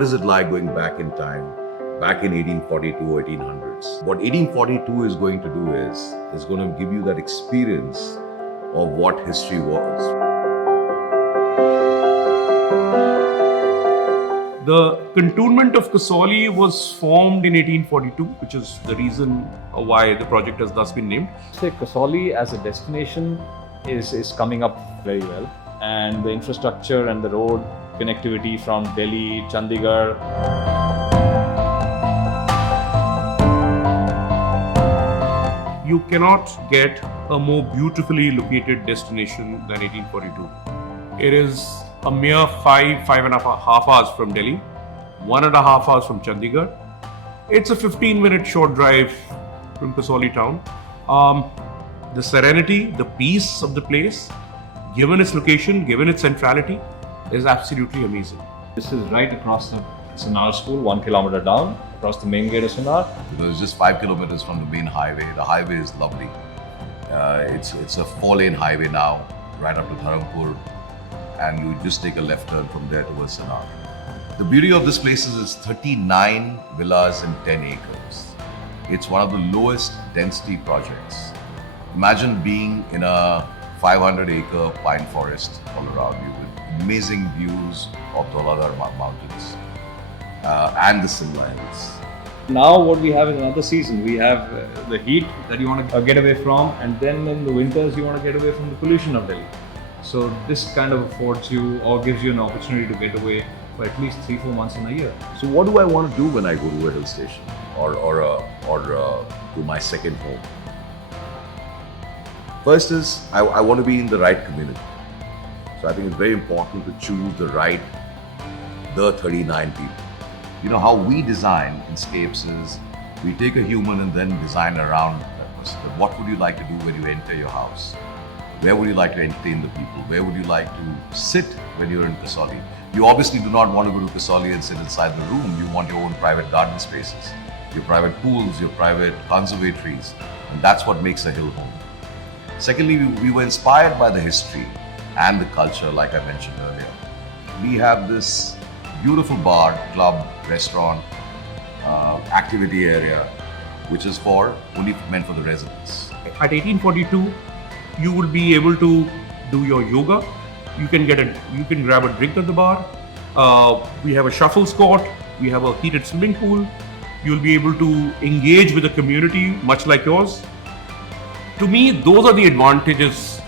what is it like going back in time, back in 1842, 1800s? What 1842 is going to do is going to give you that experience of what history was. The cantonment of Kasauli was formed in 1842, which is the reason why the project has thus been named. Say Kasauli as a destination is coming up very well, and the infrastructure and the road connectivity from Delhi, Chandigarh. You cannot get a more beautifully located destination than 1842. It is a mere 5.5 hours from Delhi, 1.5 hours from Chandigarh. It's a 15-minute short drive from Kasauli town. The serenity, the peace of the place, given its location, given its centrality, is absolutely amazing. This is right across the Sameer school, 1 kilometer down, across the main gate of Sameer. It's just 5 kilometers from the main highway. The highway is lovely. It's a 4-lane highway now, right up to Dharampur, and you just take a left turn from there towards Sameer. The beauty of this place is it's 39 villas and 10 acres. It's one of the lowest density projects. Imagine being in a 500-acre pine forest all around you with amazing views of the Dauladhar mountains and the Simla Hills. Now what we have is another season. We have the heat that you want to get away from, and then in the winters you want to get away from the pollution of Delhi. So this kind of affords you or gives you an opportunity to get away for at least 3-4 months in a year. So what do I want to do when I go to a hill station or to my second home? First is I want to be in the right community. So I think it's very important to choose the 39 people. You know, how we design in Scapes is we take a human and then design around that person. But what would you like to do when you enter your house? Where would you like to entertain the people? Where would you like to sit when you're in Kasauli? You obviously do not want to go to Kasauli and sit inside the room. You want your own private garden spaces, your private pools, your private conservatories. And that's what makes a hill home. Secondly, we were inspired by the history and the culture, like I mentioned earlier. We have this beautiful bar, club, restaurant, activity area, which is only meant for the residents. At 1842, you will be able to do your yoga. You can grab a drink at the bar. We have a shuffles court. We have a heated swimming pool. You'll be able to engage with the community, much like yours. To me, those are the advantages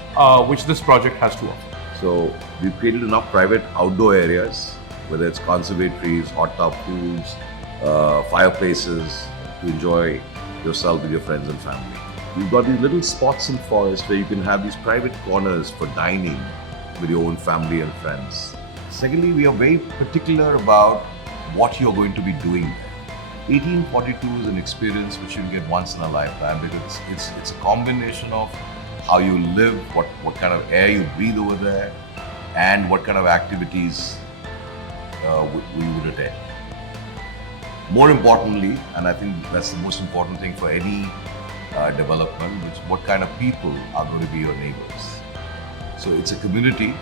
which this project has to offer. So we've created enough private outdoor areas, whether it's conservatories, hot tub pools, fireplaces, to enjoy yourself with your friends and family. We've got these little spots in forest where you can have these private corners for dining with your own family and friends. Secondly, we are very particular about what you're going to be doing there. 1842 is an experience which you'll get once in a lifetime because it's a combination of how you live, what kind of air you breathe over there, and what kind of activities we would attend. More importantly, and I think that's the most important thing for any development, which what kind of people are going to be your neighbors. So it's a community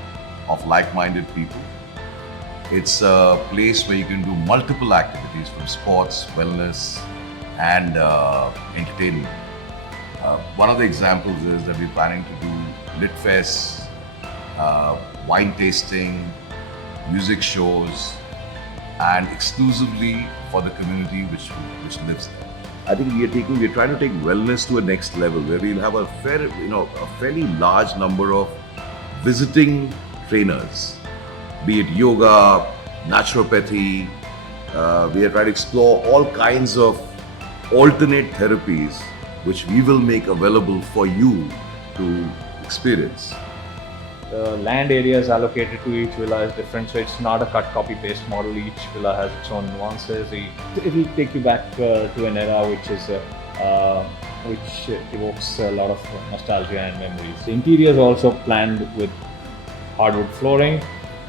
of like-minded people. It's a place where you can do multiple activities from sports, wellness, and entertainment. One of the examples is that we're planning to do lit fests, wine tasting, music shows, and exclusively for the community which lives there. I think we're trying to take wellness to a next level where we'll have a fairly large number of visiting trainers, be it yoga, naturopathy. We are trying to explore all kinds of alternate therapies which we will make available for you to experience. The land areas allocated to each villa is different, so it's not a cut, copy, paste model. Each villa has its own nuances. It will take you back to an era which evokes a lot of nostalgia and memories. The interior is also planned with hardwood flooring.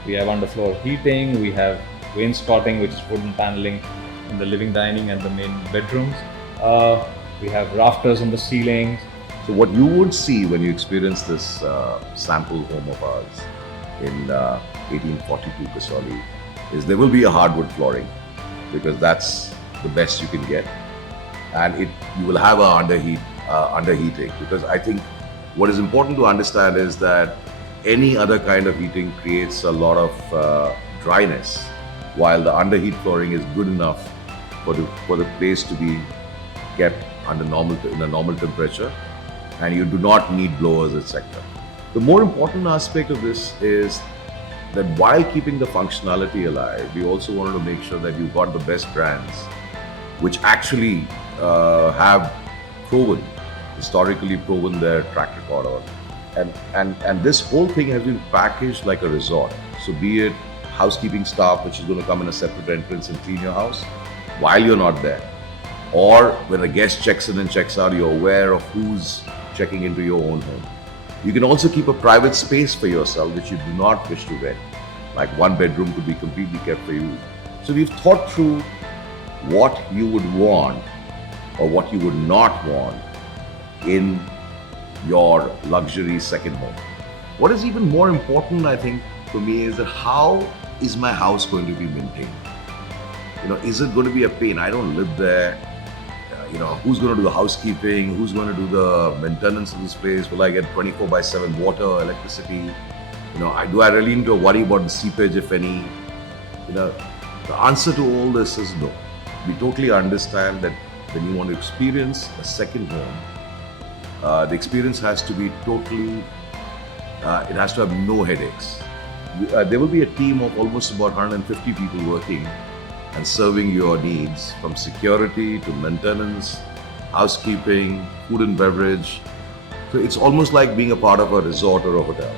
We have underfloor heating. We have wainscoting, which is wooden paneling in the living, dining, and the main bedrooms. We have rafters on the ceilings. So what you would see when you experience this sample home of ours in 1842 Kasauli is there will be a hardwood flooring because that's the best you can get, and you will have a underheating, because I think what is important to understand is that any other kind of heating creates a lot of dryness, while the underheat flooring is good enough for the place to be kept in a normal temperature, and you do not need blowers, etc. The more important aspect of this is that while keeping the functionality alive, we also wanted to make sure that you've got the best brands which actually have historically proven their track record on. And this whole thing has been packaged like a resort. So be it housekeeping staff, which is going to come in a separate entrance and clean your house while you're not there, or when a guest checks in and checks out, you're aware of who's checking into your own home. You can also keep a private space for yourself which you do not wish to rent. Like one bedroom could be completely kept for you. So we've thought through what you would want or what you would not want in your luxury second home. What is even more important, I think, for me is that how is my house going to be maintained? Is it going to be a pain? I don't live there. Who's going to do the housekeeping? Who's going to do the maintenance of this place? Will I get 24/7 water, electricity? Do I really need to worry about the seepage, if any? The answer to all this is no. We totally understand that when you want to experience a second home, the experience has to be totally, it has to have no headaches. There will be a team of almost about 150 people working and serving your needs, from security to maintenance, housekeeping, food and beverage. So it's almost like being a part of a resort or a hotel.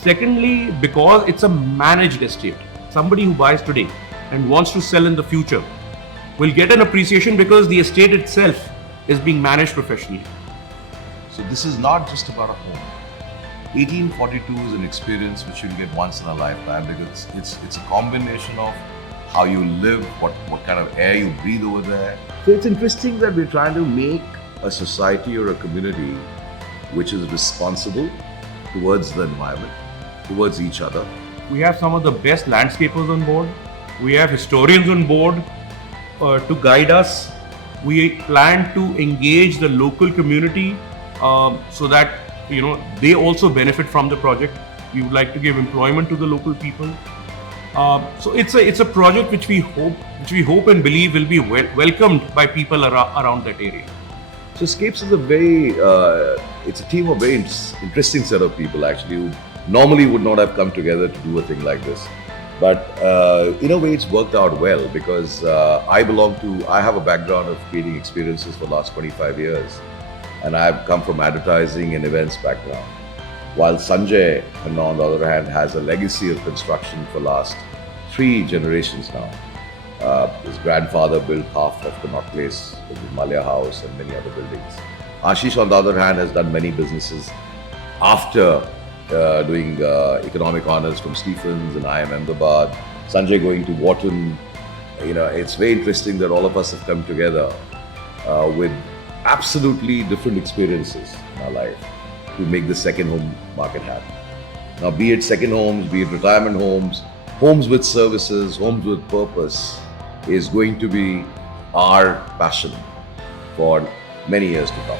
Secondly, because it's a managed estate, somebody who buys today and wants to sell in the future will get an appreciation because the estate itself is being managed professionally. So this is not just about a home. 1842 is an experience which you'll get once in a lifetime, because it's a combination of how you live, what kind of air you breathe over there. So it's interesting that we're trying to make a society or a community which is responsible towards the environment, towards each other. We have some of the best landscapers on board. We have historians on board to guide us. We plan to engage the local community so that they also benefit from the project. We would like to give employment to the local people. So it's a project which we hope and believe will be welcomed by people around that area. So Scapes is it's a team of very interesting set of people actually, who normally would not have come together to do a thing like this. But in a way it's worked out well, because I have a background of creating experiences for the last 25 years, and I've come from advertising and events background. While Sanjay Khanna, on the other hand, has a legacy of construction for last 3 generations now. His grandfather built half of the North Place, the Himalaya House, and many other buildings. Ashish, on the other hand, has done many businesses after doing economic honors from Stephens and IIM Ahmedabad. Sanjay going to Wharton. It's very interesting that all of us have come together with absolutely different experiences in our life to make the second home market happen. Now, be it second homes, be it retirement homes, homes with services, homes with purpose, is going to be our passion for many years to come.